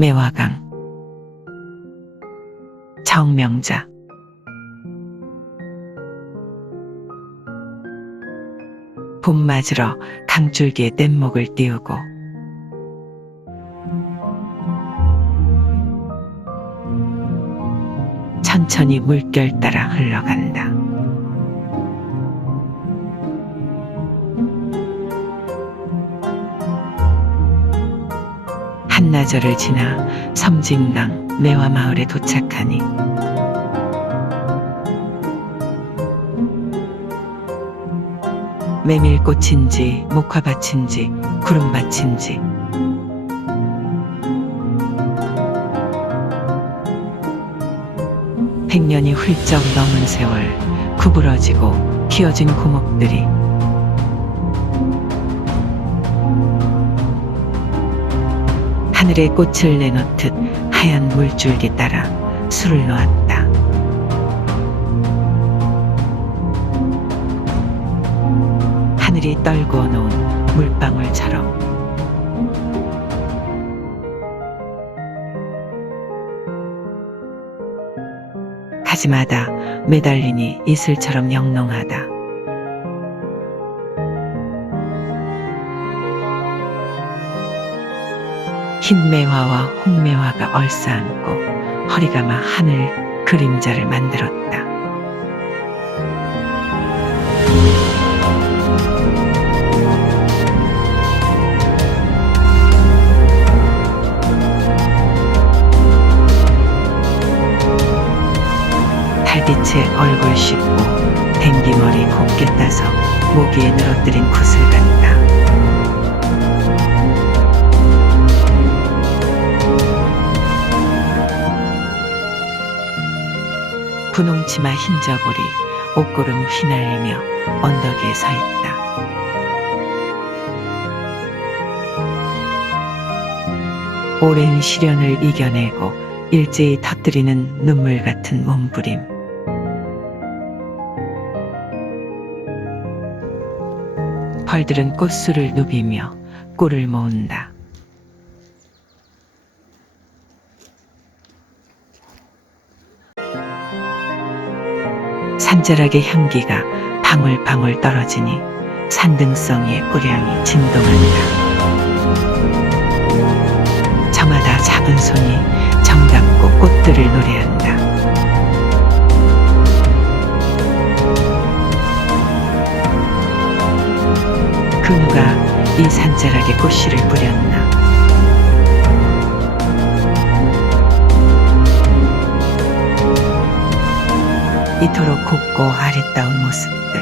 매화강. 정명자. 봄 맞으러 강줄기에 뗏목을 띄우고. 천천히 물결 따라 흘러간다. 한나절을 지나 섬진강 매화 마을에 도착하니 메밀꽃인지 목화밭인지 구름밭인지 백년이 훌쩍 넘은 세월 구부러지고 키어진 고목들이 하늘에 꽃을 내놓듯 하얀 물줄기 따라 술을 놓았다. 하늘이 떨구어 놓은 물방울처럼 가지마다 매달리니 이슬처럼 영롱하다. 흰 매화와 홍매화가 얼싸안고 허리가마 하늘 그림자를 만들었다. 달빛에 얼굴 씻고 댕기머리 곱게 따서 모기에 늘어뜨린 구슬 같다. 분홍 치마 흰 저고리 옷고름 휘날리며 언덕 위에 서 있다. 오랜 시련을 이겨내고 일제히 터뜨리는 눈물 같은 몸부림. 벌들은 꽃술을 누비며 꿀을 모은다. 산자락의 향기가 방울방울 떨어지니 산등성이의 꾸량이 진동한다. 저마다 작은 손이 정답고 꽃들을 노래한다. 그 누가 이 산자락에 꽃씨를 뿌렸나? 이토록 곱고 아리따운 모습들.